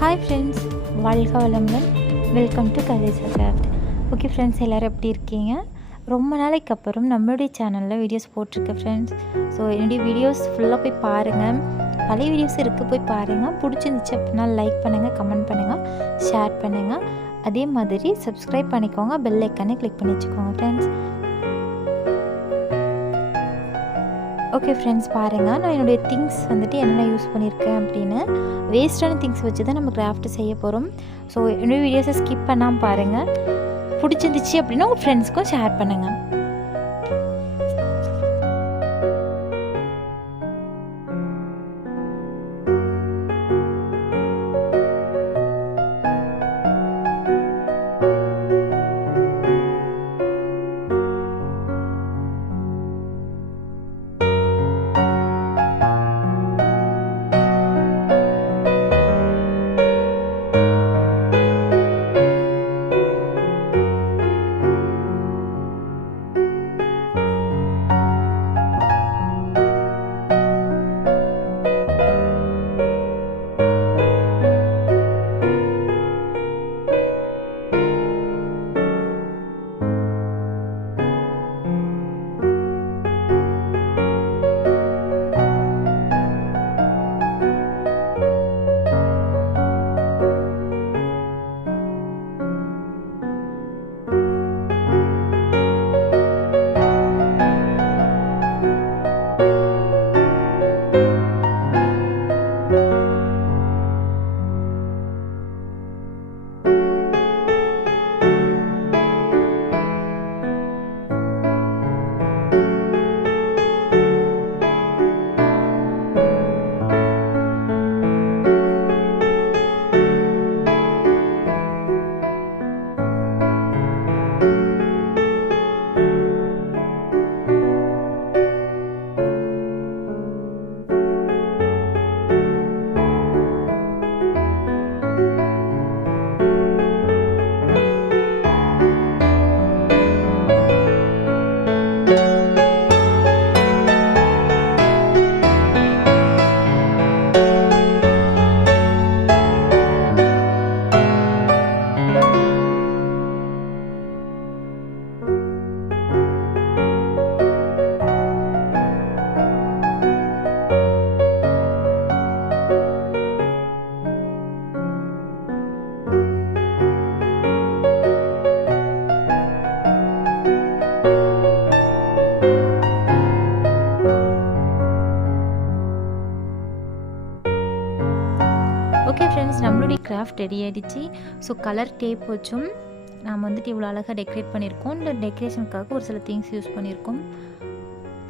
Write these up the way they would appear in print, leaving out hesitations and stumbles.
Hi friends, வாழ்க வளமுடன். Welcome to Kaleja craft. Okay friends, எல்லோரும் எப்படி இருக்கீங்க? ரொம்ப நாளைக்கு அப்புறம் நம்மளுடைய சேனலில் வீடியோஸ் போட்டிருக்கேன் ஃப்ரெண்ட்ஸ். ஸோ என்னுடைய வீடியோஸ் ஃபுல்லாக போய் பாருங்கள். பழைய வீடியோஸ் இருக்குது, போய் பாருங்கள். பிடிச்சிருந்துச்சு அப்படின்னா லைக் பண்ணுங்கள், கமெண்ட் பண்ணுங்கள், ஷேர் பண்ணுங்கள். அதே மாதிரி சப்ஸ்கிரைப் பண்ணிக்கோங்க, பெல் ஐக்கானே கிளிக் பண்ணி வச்சுக்கோங்க ஃப்ரெண்ட்ஸ். ஓகே ஃப்ரெண்ட்ஸ், பாருங்கள். நான் என்னுடைய திங்ஸ் வந்துட்டு என்னென்ன யூஸ் பண்ணியிருக்கேன் அப்படின்னு வேஸ்ட்டான திங்ஸ் வச்சு தான் நம்ம கிராஃப்ட் செய்ய போகிறோம். ஸோ என்னுடைய வீடியோஸை ஸ்கிப் பண்ணாமல் பாருங்கள். பிடிச்சிருந்துச்சு அப்படின்னா உங்கள் ஃப்ரெண்ட்ஸ்க்கும் ஷேர் பண்ணுங்கள். ஓகே ஃப்ரெண்ட்ஸ், நம்மளுடைய கிராஃப்ட் ரெடி ஆகிடுச்சு. ஸோ கலர் டேப் வச்சும் நாம் வந்துட்டு இவ்வளோ அழகாக டெக்கரேட் பண்ணியிருக்கோம். இந்த டெக்கரேஷனுக்காக ஒரு சில திங்ஸ் யூஸ் பண்ணியிருக்கோம்.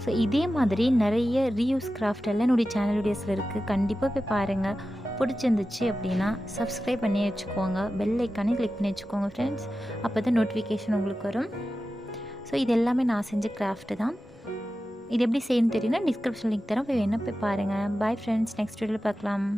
ஸோ இதே மாதிரி நிறைய ரீயூஸ் கிராஃப்ட் எல்லாம் என்னுடைய சேனல் வீடியோஸில் இருக்குது. கண்டிப்பாக போய் பாருங்கள். பிடிச்சிருந்துச்சு அப்படின்னா சப்ஸ்கிரைப் பண்ணி வச்சுக்கோங்க, பெல் ஐக்கானே கிளிக் பண்ணி வச்சுக்கோங்க ஃப்ரெண்ட்ஸ். அப்போ தான் நோட்டிஃபிகேஷன் உங்களுக்கு வரும். ஸோ இது எல்லாமே நான் செஞ்ச கிராஃப்ட்டு தான். இது எப்படி செய்யணும்னு தெரியும்னா டிஸ்கிரிப்ஷன் லிங்க் தரேன், போய் வேணால் போய் பாருங்கள். பாய் ஃப்ரெண்ட்ஸ், நெக்ஸ்ட் வீடியோவில் பார்க்கலாம்.